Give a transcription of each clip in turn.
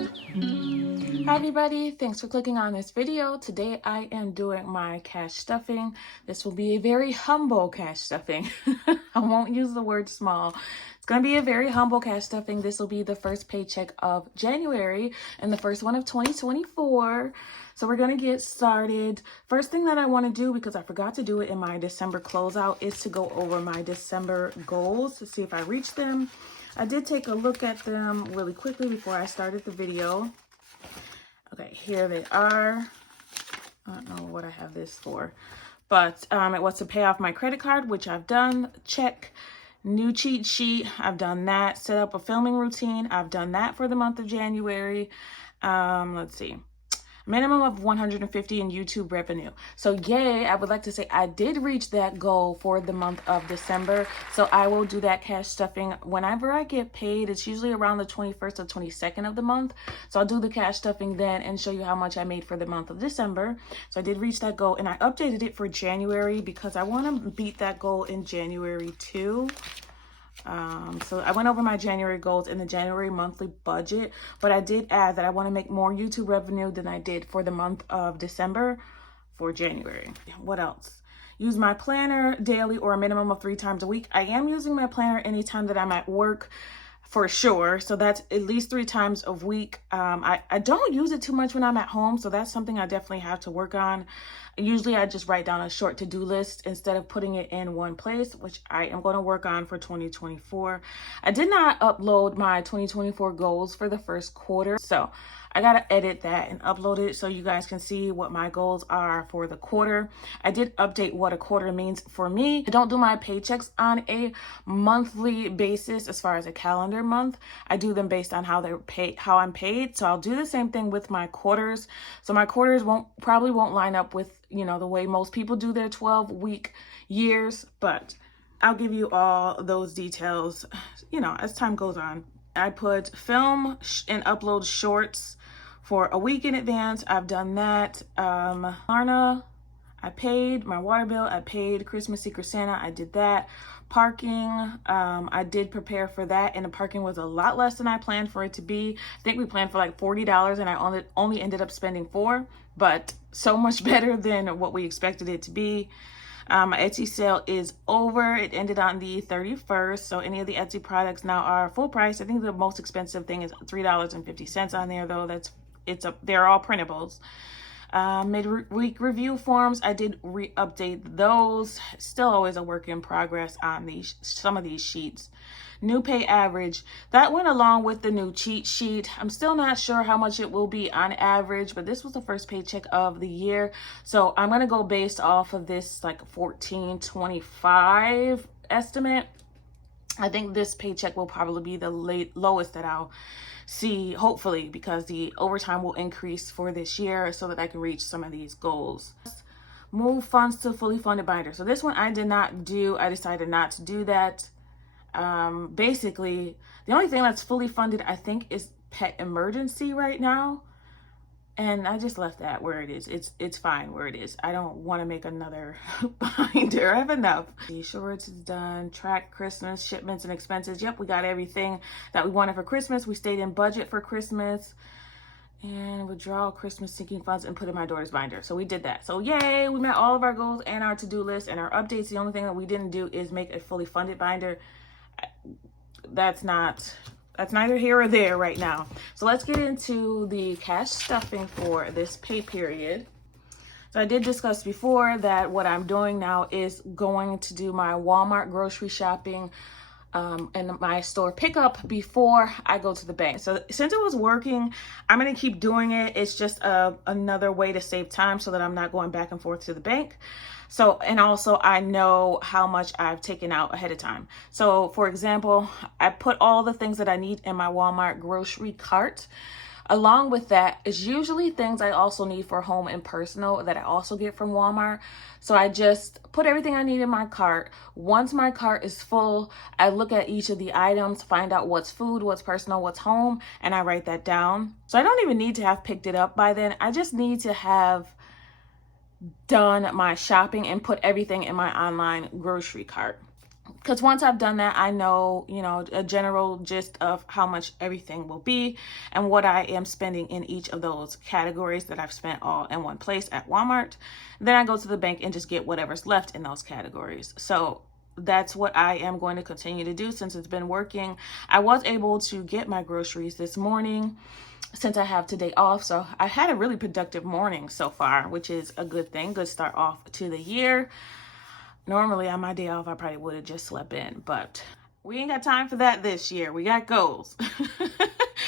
Hi everybody, thanks for clicking on this video. Today I am doing my cash stuffing. This will be a very humble cash stuffing. I won't use the word small. It's going to be a very humble cash stuffing. This will be the first paycheck of January and the first one of 2024. So we're going to get started. First thing that I want to do, because I forgot to do it in my December closeout, is to go over my December goals to see if I reach them. I did take a look at them really quickly before I started the video. Okay, here they are. I don't know what I have this for, but it was to pay off my credit card, which I've done. Check. New cheat sheet, I've done that. Set up a filming routine, I've done that for the month of January. Let's see. Minimum of 150 in YouTube revenue. So yay, I would like to say I did reach that goal for the month of December. So I will do that cash stuffing whenever I get paid. It's usually around the 21st or 22nd of the month. So I'll do the cash stuffing then and show you how much I made for the month of December. So I did reach that goal and I updated it for January because I want to beat that goal in January too. So I went over my January goals in the January monthly budget, but I did add that I want to make more YouTube revenue than I did for the month of December for January. What else? Use my planner daily or a minimum of 3 times a week. I am using my planner anytime that I'm at work for sure. So that's at least 3 times a week. I don't use it too much when I'm at home. So that's something I definitely have to work on. Usually I just write down a short to-do list instead of putting it in one place, which I am going to work on for 2024. I did not upload my 2024 goals for the first quarter. So I got to edit that and upload it so you guys can see what my goals are for the quarter. I did update what a quarter means for me. I don't do my paychecks on a monthly basis as far as a calendar month. I do them based on how they're paid, how I'm paid. So I'll do the same thing with my quarters. So my quarters probably won't line up with, you know, the way most people do their 12-week years, but I'll give you all those details, you know, as time goes on. I put film and upload shorts for a week in advance. I've done that. Klarna, I paid my water bill. I paid Christmas Secret Santa. I did that. Parking, I did prepare for that, and the parking was a lot less than I planned for it to be. I think we planned for like $40, and I only ended up spending $4, but so much better than what we expected it to be. My Etsy sale is over. It ended on the 31st. So any of the Etsy products now are full price. I think the most expensive thing is $3.50 on there, though. They're all printables. Mid-week review forms, I did update those. Still always a work in progress on some of these sheets. New pay average, that went along with the new cheat sheet. I'm still not sure how much it will be on average, but this was the first paycheck of the year. So I'm going to go based off of this like $14.25 estimate. I think this paycheck will probably be the lowest that I'll see, hopefully, because the overtime will increase for this year so that I can reach some of these goals. Move funds to fully funded binder. So this one I did not do. I decided not to do that. Basically, the only thing that's fully funded, I think, is pet emergency right now. And I just left that where it is. It's fine where it is. I don't want to make another binder. I have enough. The shorts is done. Track Christmas shipments and expenses. Yep, we got everything that we wanted for Christmas. We stayed in budget for Christmas. And withdraw Christmas sinking funds and put in my daughter's binder. So we did that. So yay, we met all of our goals and our to-do list and our updates. The only thing that we didn't do is make a fully funded binder. That's neither here or there right now. So let's get into the cash stuffing for this pay period. So I did discuss before that what I'm doing now is going to do my Walmart grocery shopping and my store pickup before I go to the bank. So since it was working, I'm going to keep doing it. It's just another way to save time so that I'm not going back and forth to the bank. So, and also I know how much I've taken out ahead of time. So for example, I put all the things that I need in my Walmart grocery cart. Along with that is usually things I also need for home and personal that I also get from Walmart. So I just put everything I need in my cart. Once my cart is full, I look at each of the items, find out what's food, what's personal, what's home, and I write that down. So I don't even need to have picked it up by then. I just need to have done my shopping and put everything in my online grocery cart. Because once I've done that, I know, you know, a general gist of how much everything will be and what I am spending in each of those categories that I've spent all in one place at Walmart. Then I go to the bank and just get whatever's left in those categories. So that's what I am going to continue to do since it's been working. I was able to get my groceries this morning since I have today off. So I had a really productive morning so far, which is a good thing. Good start off to the year. Normally on my day off, I probably would have just slept in, but we ain't got time for that this year. We got goals.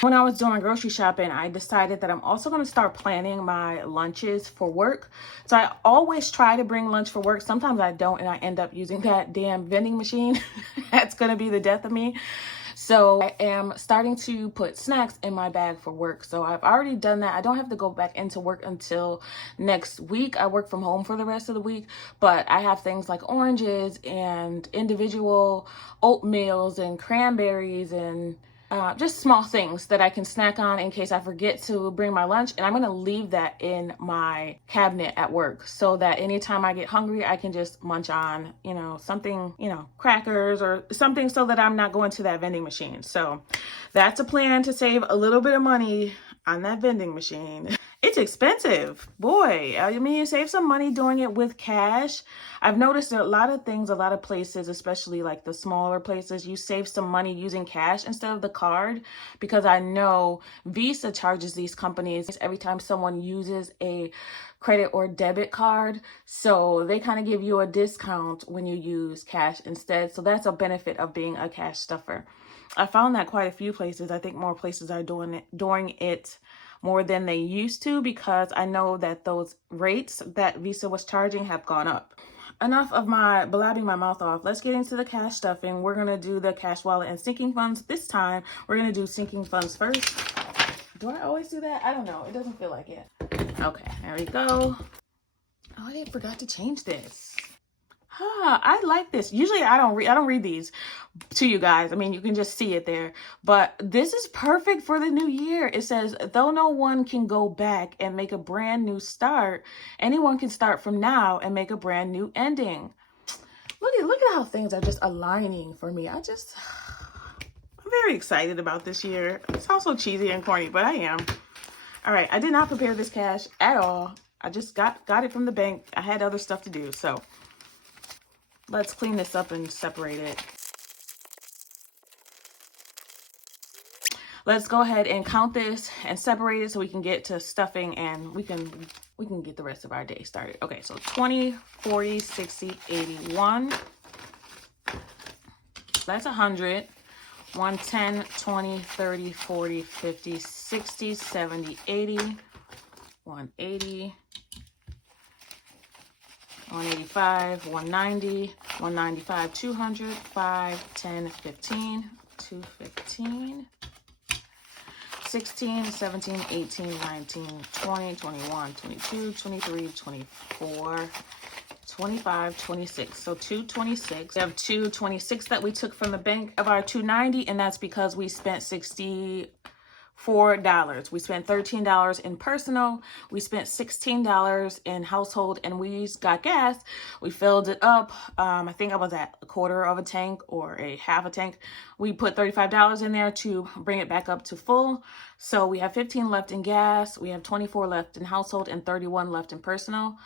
When I was doing my grocery shopping, I decided that I'm also going to start planning my lunches for work. So I always try to bring lunch for work. Sometimes I don't, and I end up using that damn vending machine. That's going to be the death of me. So I am starting to put snacks in my bag for work. So I've already done that. I don't have to go back into work until next week. I work from home for the rest of the week, but I have things like oranges and individual oatmeals and cranberries and just small things that I can snack on in case I forget to bring my lunch. And I'm going to leave that in my cabinet at work so that anytime I get hungry, I can just munch on, you know, something, you know, crackers or something so that I'm not going to that vending machine. So that's a plan to save a little bit of money on that vending machine. It's expensive. Boy, I mean, you save some money doing it with cash. I've noticed that a lot of things, a lot of places, especially like the smaller places, you save some money using cash instead of the card, because I know Visa charges these companies every time someone uses a credit or debit card. So they kind of give you a discount when you use cash instead. So that's a benefit of being a cash stuffer. I found that quite a few places. I think more places are doing it more than they used to, because I know that those rates that Visa was charging have gone up. Enough of my blabbing my mouth off. Let's get into the cash stuffing. We're going to do the cash wallet and sinking funds. This time, we're going to do sinking funds first. Do I always do that? I don't know. It doesn't feel like it. Okay, there we go. Oh, I forgot to change this. I like this. Usually I don't read these to you guys. I mean, you can just see it there, but this is perfect for the new year. It says, though no one can go back and make a brand new start, anyone can start from now and make a brand new ending. Look at how things are just aligning for me. I'm very excited about this year. It's also cheesy and corny, but I am. All right. I did not prepare this cash at all. I just got it from the bank. I had other stuff to do. So let's clean this up and separate it. Let's go ahead and count this and separate it so we can get to stuffing and we can get the rest of our day started. Okay, so 20, 40, 60, 81. That's 100. 110, 20, 30, 40, 50, 60, 70, 80. 180. 185, 190, 195, 200, 5, 10, 15, 215, 16, 17, 18, 19, 20, 21, 22, 23, 24, 25, 26. So 226. We have 226 that we took from the bank of our 290, and that's because we spent $64. We spent $13 in personal. We spent $16 in household, and we got gas. We filled it up. I think I was at a quarter of a tank or a half a tank. We put $35 in there to bring it back up to full. So we have 15 left in gas. We have 24 left in household and 31 left in personal.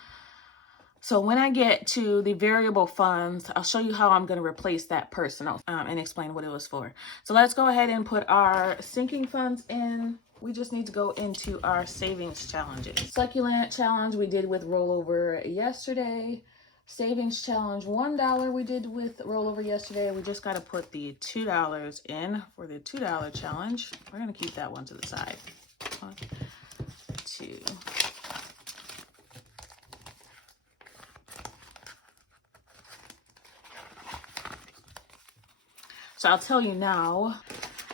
So when I get to the variable funds, I'll show you how I'm going to replace that personal and explain what it was for. So let's go ahead and put our sinking funds in. We just need to go into our savings challenges. Succulent challenge we did with rollover yesterday. Savings challenge $1 we did with rollover yesterday. We just got to put the $2 in for the $2 challenge. We're going to keep that one to the side. 1, 2. So I'll tell you now,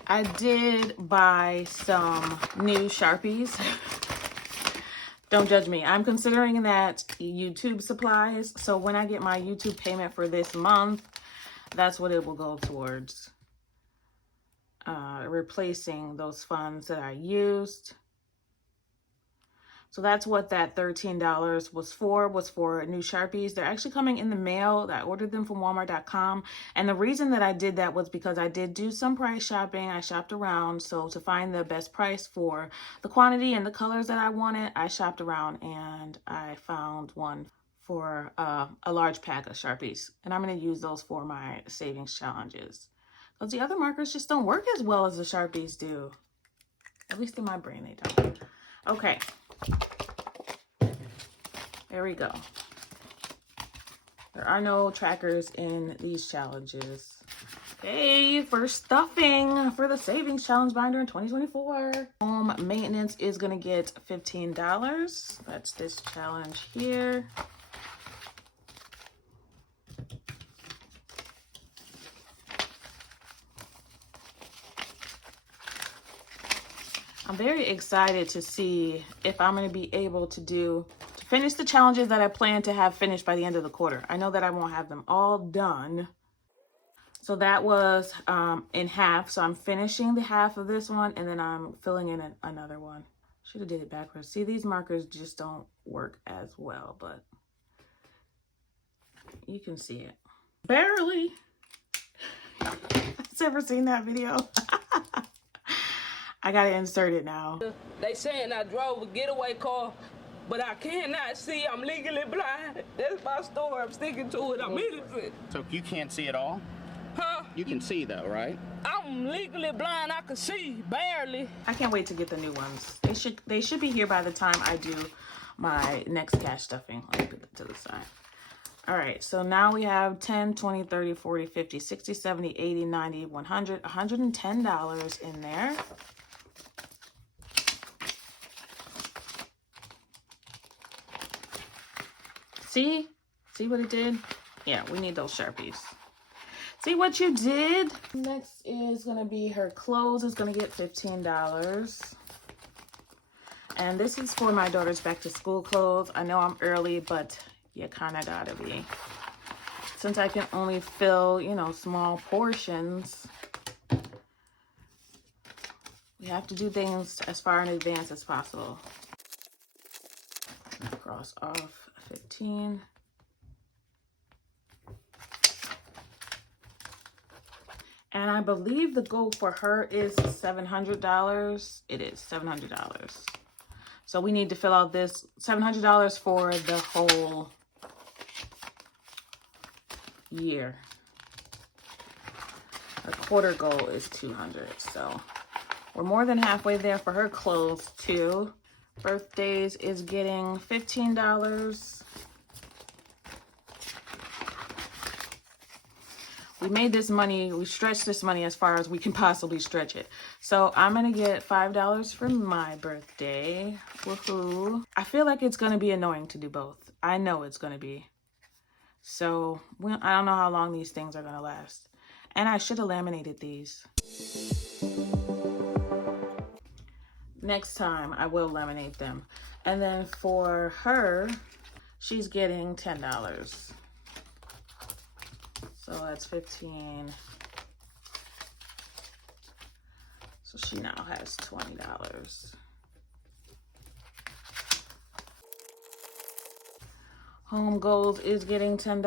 I did buy some new Sharpies. Don't judge me. I'm considering that YouTube supplies. So when I get my YouTube payment for this month, that's what it will go towards. Replacing those funds that I used. So that's what that $13 was for new Sharpies. They're actually coming in the mail. I ordered them from Walmart.com. And the reason that I did that was because I did do some price shopping. I shopped around. So to find the best price for the quantity and the colors that I wanted, I shopped around and I found one for a large pack of Sharpies. And I'm going to use those for my savings challenges. Because the other markers just don't work as well as the Sharpies do. At least in my brain, they don't. Okay. There we go. There are no trackers in these challenges. Okay, for stuffing for the savings challenge binder in 2024. Home maintenance is gonna get $15. That's this challenge here. I'm very excited to see if I'm gonna be able to finish the challenges that I plan to have finished by the end of the quarter. I know that I won't have them all done. So that was in half. So I'm finishing the half of this one and then I'm filling in another one. Should have did it backwards. See, these markers just don't work as well, but you can see it. Barely. Has ever seen that video? I gotta insert it now. They saying I drove a getaway car, but I cannot see. I'm legally blind. That's my story. I'm sticking to it. I'm innocent. So you can't see at all? Huh? You can see though, right? I'm legally blind. I can see, barely. I can't wait to get the new ones. They should be here by the time I do my next cash stuffing. Let me put that to the side. All right, so now we have 10, 20, 30, 40, 50, 60, 70, 80, 90, 100, $110 in there. See what it did? Yeah, we need those Sharpies. See what you did? Next is gonna be her clothes is gonna get $15. And this is for my daughter's back to school clothes. I know I'm early, but you kind of gotta be. Since I can only fill, you know, small portions, we have to do things as far in advance as possible. Cross off 15. And I believe the goal for her is $700. It is $700. So we need to fill out this $700 for the whole year. Her quarter goal is $200. So we're more than halfway there for her clothes too. Birthdays is getting $15. We made this money, we stretched this money as far as we can possibly stretch it. So I'm gonna get $5 for my birthday. Woohoo. I feel like it's gonna be annoying to do both. I know it's gonna be. So I don't know how long these things are gonna last. And I should have laminated these. Next time I will laminate them. And then for her, she's getting $10. So that's 15. So she now has $20. Home Goals is getting $10.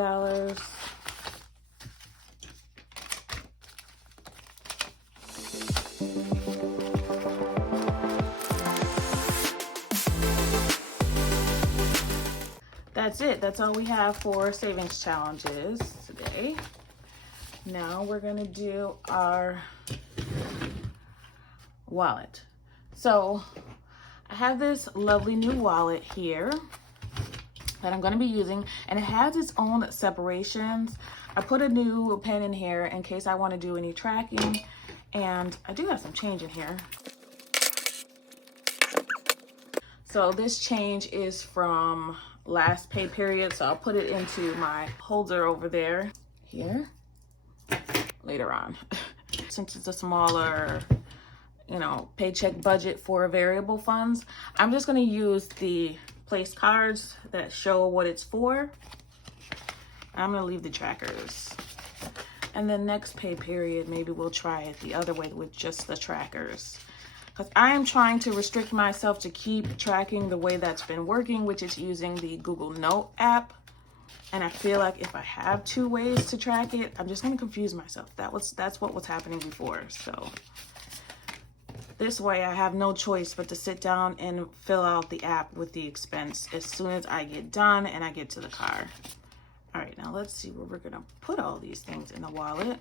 That's it. That's all we have for savings challenges today. Now we're going to do our wallet. So I have this lovely new wallet here that I'm going to be using, and it has its own separations. I put a new pen in here in case I want to do any tracking, and I do have some change in here. So this change is from last pay period, so I'll put it into my holder over there here later on. Since it's a smaller, you know, paycheck budget for variable funds, I'm just going to use the place cards that show what it's for. I'm going to leave the trackers, and then next pay period maybe we'll try it the other way with just the trackers. because I am trying to restrict myself to keep tracking the way that's been working, which is using the Google Note app. And I feel like if I have two ways to track it, I'm just going to confuse myself. That's what was happening before. So this way I have no choice but to sit down and fill out the app with the expense as soon as I get done and I get to the car. All right, now let's see where we're going to put all these things in the wallet.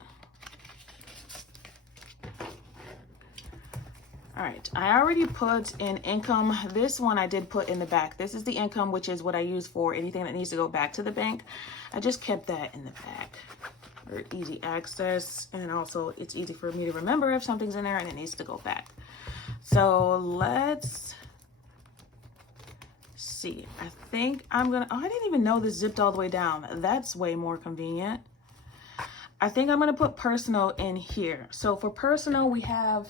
All right, I already put in income. This one I did put in the back. This is the income, which is what I use for anything that needs to go back to the bank. I just kept that in the back for easy access. And also it's easy for me to remember if something's in there and it needs to go back. So let's see. I think I'm gonna, oh, I didn't even know this zipped all the way down. That's way more convenient. I think I'm gonna put personal in here. So for personal, we have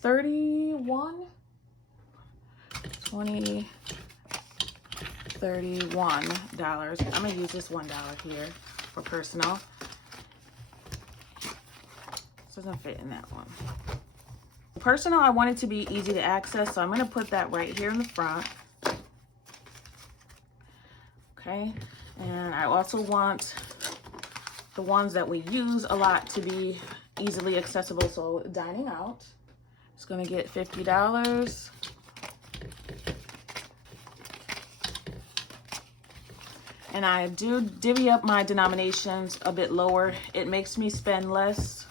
31, 20, $31. I'm gonna use this $1 here for personal. This doesn't fit in that one. Personal, I want it to be easy to access, so I'm gonna put that right here in the front. Okay, and I also want the ones that we use a lot to be easily accessible, so dining out. It's gonna get $50. And I do divvy up my denominations a bit lower. It makes me spend less.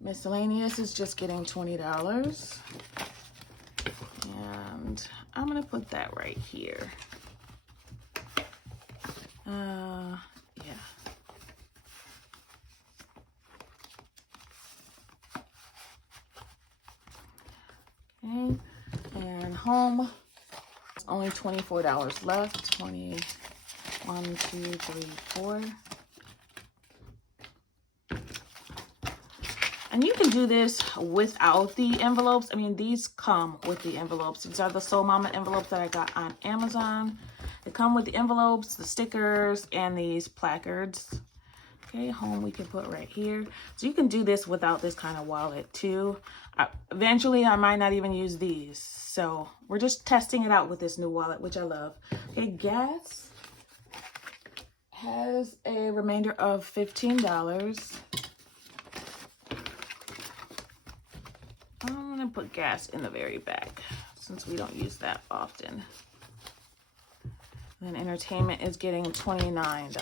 Miscellaneous is just getting $20. And I'm gonna put that right here. Yeah. Okay, and home, it's only $24 left. 20, 1, 2, 3, 4. And you can do this without the envelopes. I mean, these come with the envelopes. These are the Soul Mama envelopes that I got on Amazon. They come with the envelopes, the stickers, and these placards. Okay, home we can put right here. So you can do this without this kind of wallet too. Eventually, I might not even use these. So we're just testing it out with this new wallet, which I love. Okay, gas has a remainder of $15. I'm gonna put gas in the very back since we don't use that often. Then entertainment is getting $29.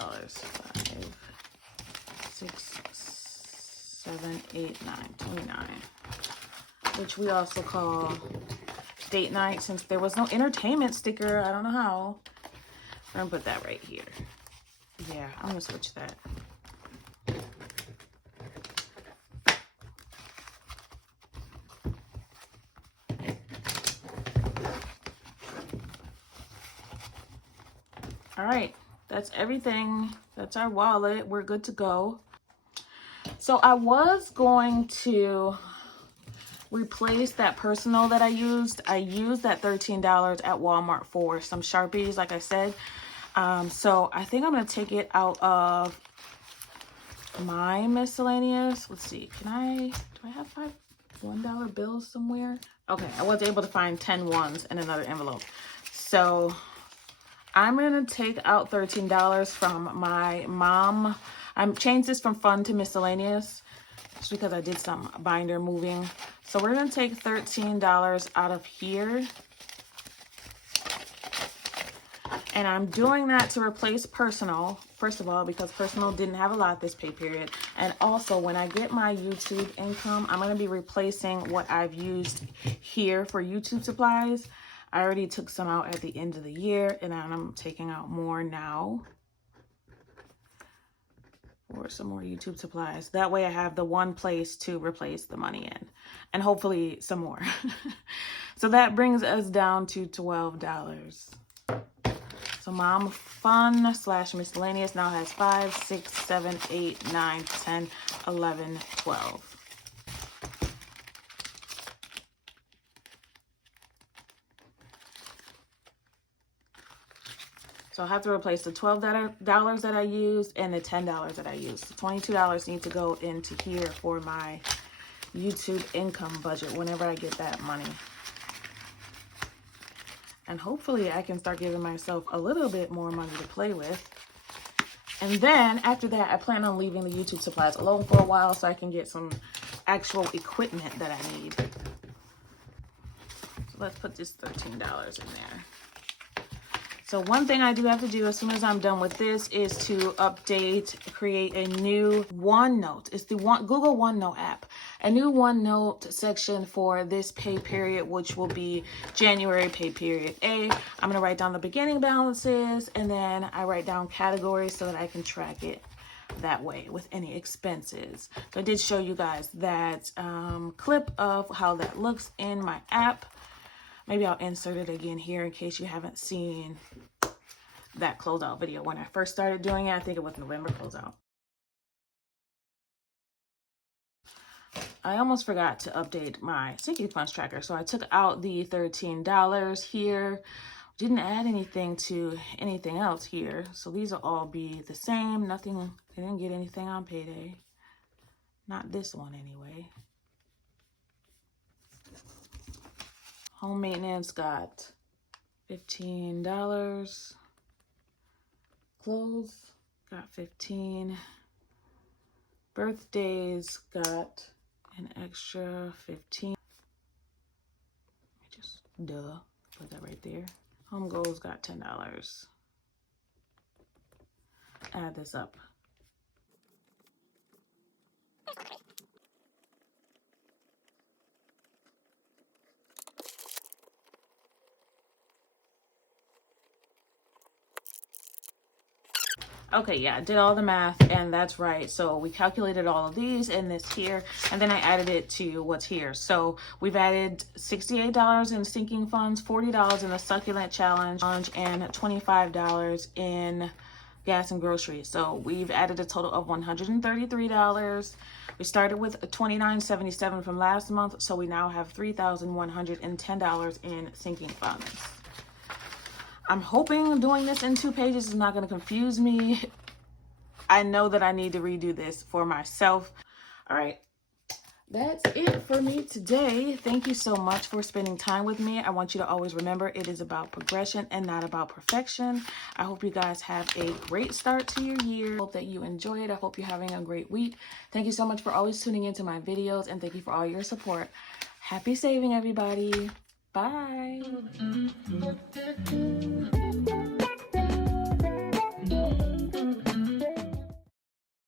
5, 6, 7, 8, 9, 29. Which we also call date night since there was no entertainment sticker. I don't know how. I'm gonna put that right here. Yeah, I'm gonna switch that. All right, that's everything. That's our wallet. We're good to go. So I was going to replace that personal that I used. I used that $13 at Walmart for some Sharpies, like I said. So I think I'm gonna take it out of my miscellaneous. Let's see, do I have 5 $1 bills somewhere? Okay, I was able to find 10 ones in another envelope. So I'm gonna take out $13 from my mom. I'm changed this from fun to miscellaneous just because I did some binder moving. So we're gonna take $13 out of here. And I'm doing that to replace personal, first of all, because personal didn't have a lot this pay period. And also when I get my YouTube income, I'm gonna be replacing what I've used here for YouTube supplies. I already took some out at the end of the year and I'm taking out more now for some more YouTube supplies. That way I have the one place to replace the money in and hopefully some more. So that brings us down to $12. So mom fun / miscellaneous now has 5, 6, 7, 8, 9, 10, 11, 12. So I have to replace the $12 that I used and the $10 that I used. So $22 need to go into here for my YouTube income budget whenever I get that money. And hopefully I can start giving myself a little bit more money to play with. And then after that, I plan on leaving the YouTube supplies alone for a while so I can get some actual equipment that I need. So let's put this $13 in there. So one thing I do have to do as soon as I'm done with this is to create a new OneNote. It's the Google OneNote app. A new OneNote section for this pay period, which will be January pay period A. I'm going to write down the beginning balances, and then I write down categories so that I can track it that way with any expenses. So I did show you guys that clip of how that looks in my app. Maybe I'll insert it again here in case you haven't seen that closeout video. When I first started doing it, I think it was November closeout. I almost forgot to update my sinking funds tracker. So I took out the $13 here. Didn't add anything to anything else here. So these will all be the same. Nothing, I didn't get anything on payday. Not this one anyway. Home maintenance got $15. Clothes got $15. Birthdays got an extra $15. Just put that right there. Home goals got $10. Add this up. Okay, yeah, I did all the math, and that's right. So we calculated all of these and this here, and then I added it to what's here. So we've added $68 in sinking funds, $40 in the succulent challenge, and $25 in gas and groceries. So we've added a total of $133. We started with $29.77 from last month, so we now have $3,110 in sinking funds. I'm hoping doing this in 2 pages is not going to confuse me. I know that I need to redo this for myself. All right, that's it for me today. Thank you so much for spending time with me. I want you to always remember it is about progression and not about perfection. I hope you guys have a great start to your year. I hope that you enjoy it. I hope you're having a great week. Thank you so much for always tuning into my videos, and thank you for all your support. Happy saving, everybody. Bye.